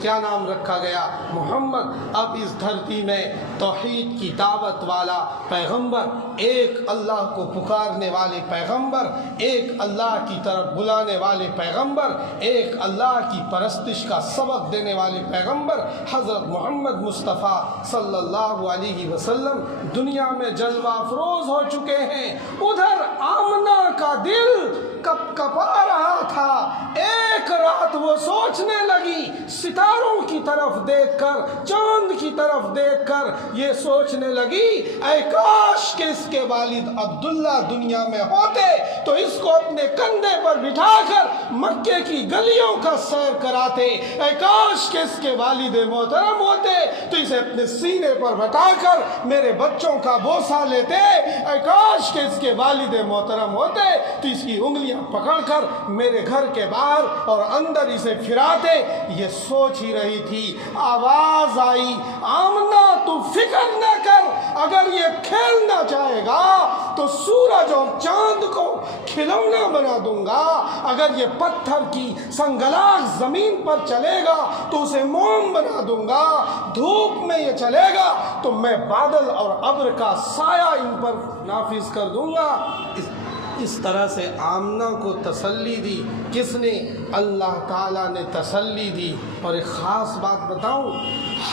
کیا نام رکھا گیا؟ محمد۔ اب اس دھرتی میں توحید کی دعوت والا پیغمبر، ایک اللہ کو پکارنے والے پیغمبر، ایک اللہ کی طرف بلانے والے پیغمبر، ایک اللہ کی پرستش کا سبق دینے والے پیغمبر حضرت محمد مصطفیٰ صلی اللہ علیہ وسلم دنیا میں جلوہ افروز ہو چکے ہیں۔ ادھر آمنہ کا دل کپ کپا رہا تھا۔ ایک رات وہ سوچنے لگی، ستاروں کی طرف دیکھ کر، چاند کی طرف دیکھ کر یہ سوچنے لگی، اے کاش کہ اس کے والد عبداللہ دنیا میں ہوتے تو اس کو اپنے کندھے پر بٹھا کر مکے کی گلیوں کا سیر کراتے۔ اے کاش کہ اس کے والد محترم ہوتے تو اسے اپنے سینے پر بٹھا کر میرے بچوں کا بوسہ لیتے۔ اے کاش کہ اس کے والد محترم ہوتے تو اس کی انگلیاں پکڑ کر میرے گھر کے باہر اور اندر اسے پھراتے۔ یہ سوچ ہی رہی تھی، آواز آئی، آمنہ تو فکر نہ کر، اگر یہ کھیلنا چاہے گا تو سورج اور چاند کو کھلونا بنا دوں گا، اگر یہ پتھر کی سنگلاخ زمین پر چلے گا تو اسے موم بنا دوں گا، دھوپ میں یہ چلے گا تو میں بادل اور ابر کا سایہ ان پر نافذ کر دوں گا۔ اس طرح سے آمنہ کو تسلی دی۔ کس نے؟ اللہ تعالیٰ نے تسلی دی۔ اور ایک خاص بات بتاؤں،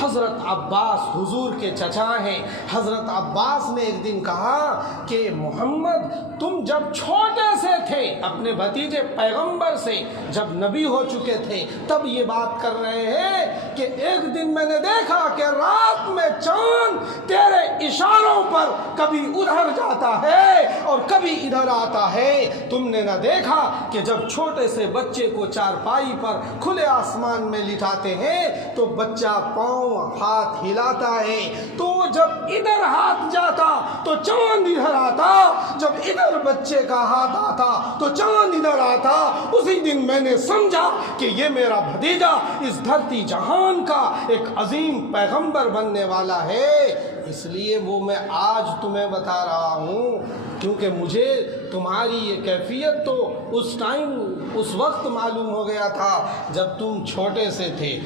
حضرت عباس حضور کے چچا ہیں، حضرت عباس نے ایک دن کہا کہ محمد تم جب چھوٹے سے تھے، اپنے بھتیجے پیغمبر سے جب نبی ہو چکے تھے تب یہ بات کر رہے ہیں کہ ایک دن میں نے دیکھا کہ رات میں چاند تیرے اشاروں پر کبھی ادھر جاتا ہے اور کبھی ادھر آتا ہے۔ تم نے نہ دیکھا کہ جب چھوٹے سے بچے کو چارپائی پر کھلے آسمان میں لٹاتے ہیں تو بچہ پاؤں ہاتھ ہلاتا ہے، تو جب ادھر ہاتھ جاتا تو چاند ادھر آتا، جب ادھر بچے کا ہاتھ آتا تو چاند ادھر آتا۔ اسی دن میں نے سمجھا کہ یہ میرا بھتیجا اس دھرتی جہان کا ایک عظیم پیغمبر بننے والا ہے۔ اس لیے وہ میں آج تمہیں بتا رہا ہوں، کیونکہ مجھے تمہاری یہ کیفیت تو اس وقت معلوم ہو گیا تھا جب تم چھوٹے سے تھے۔